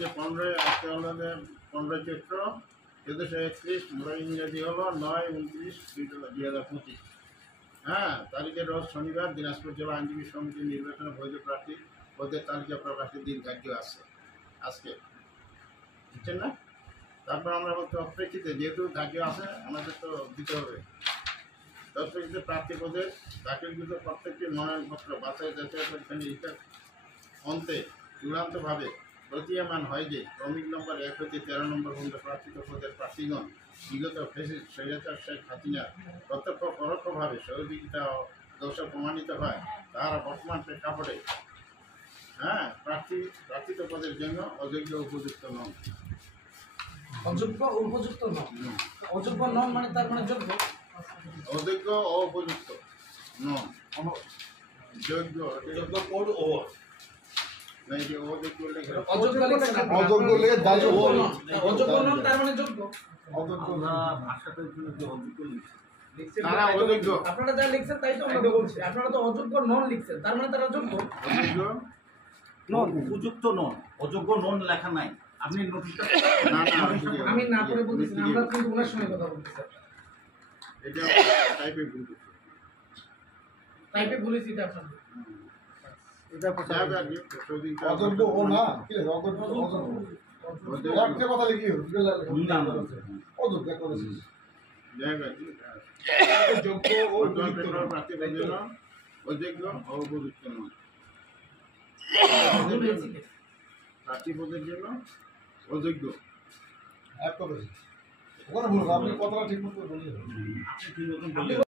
যে 15 আজকে হলো 15 চৈত্র 1431 ইংরেজি হলো 9/29/2025। হ্যাঁ, তারিখের রোজ শনিবার দিনাজপুর জেলা আইনজীবী সমিতির নির্বাচনে বৈধ প্রার্থী পদের তালিকা প্রকাশের দিন ধার্য আছে আজকে, বুঝছেন না? তারপর আমরা তৎপ্রেক্ষিতে যেহেতু ধার্য আছে আমাদের তো দিতে হবে। তৎপ্রেক্ষিতে প্রার্থী পদের দাখিলকৃত প্রত্যেকটি মনোনয়নপত্র বাছাই যাচাই পরীক্ষার হিসাব অন্তে চূড়ান্তভাবে প্রতীয়মান হয় যে ক্রমিক নম্বর 1 হতে 13 নম্বর পর্যন্ত প্রার্থিত পদের প্রার্থীগণ বিগত ফেসিস্ট স্বৈরাচার শেখ হাসিনার প্রত্যক্ষ পরোক্ষভাবে সহযোগিতা ও দোষ প্রমাণিত হয়, তাহারা বর্তমান প্রেক্ষাপটে প্রার্থিত পদের জন্য অযোগ্য উপযুক্ত নন। অযোগ্য উপযুক্ত নন, অযোগ্য নন মানে তার মানে যোগ্য, অযোগ্য ও উপযুক্ত নন, যোগ্য যোগ্য কোড ও নাই যে অযোগ্য লেখা অযোগ্য লেখা অযোগ্য লেখা দাঁড়িয়ে ও অযোগ্য নন তার মানে যোগ্য। অযোগ্য না ভাষাটার জন্য যে অযোগ্য লিখছে তারা অযোগ্য, আপনারা যা লিখছেন তাই তো আমরা বলছি। আপনারা তো অযোগ্য নন লিখছেন, তার মানে তারা যোগ্য। অযোগ্য নন, উপযুক্ত নন, অযোগ্য নন লেখা নাই। আপনি নোটিশটা না আমি না করে বলতেছি, আমরা কিন্তু ওনার সঙ্গে কথা বলতেছি। এটা টাইপে ভুল করছে, টাইপে বলেছি এটা আপনাদের এটা সাহেব আগে প্রতিদিন অযোগ্য ও না কি অযোগ্য অযোগ্য কথা লিখি অযোগ্য করেছিস জায়গা যোগ্য ও উপযুক্ত প্রার্থী পদের অযোগ্য ও উপযুক্ত নন, প্রার্থী পদের জন্য অযোগ্য এক করেছিস ওখানে ভুল আপনি কথাটা ঠিক মতো বলি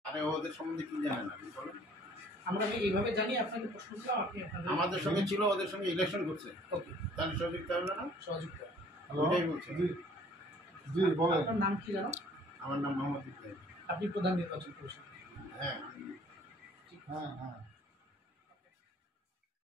আরে ওদের সম্বন্ধে কি জানেন আপনি বলেন? আমরা এইভাবে জানি আপনাকে প্রশ্ন করলাম, আপনি আমাদের সঙ্গে ছিল, ওদের সঙ্গে ইলেকশন করছে, ওকে তাহলে সহযোগিতা হলো না? সহযোগিতা। ওটাই বলছে। জি বলেন। আপনার নাম কি জানো? আমার নাম মোহাম্মদ ইব্রাহিম। আপনি প্রধান নির্বাচন কমিশন। হ্যাঁ হ্যাঁ হ্যাঁ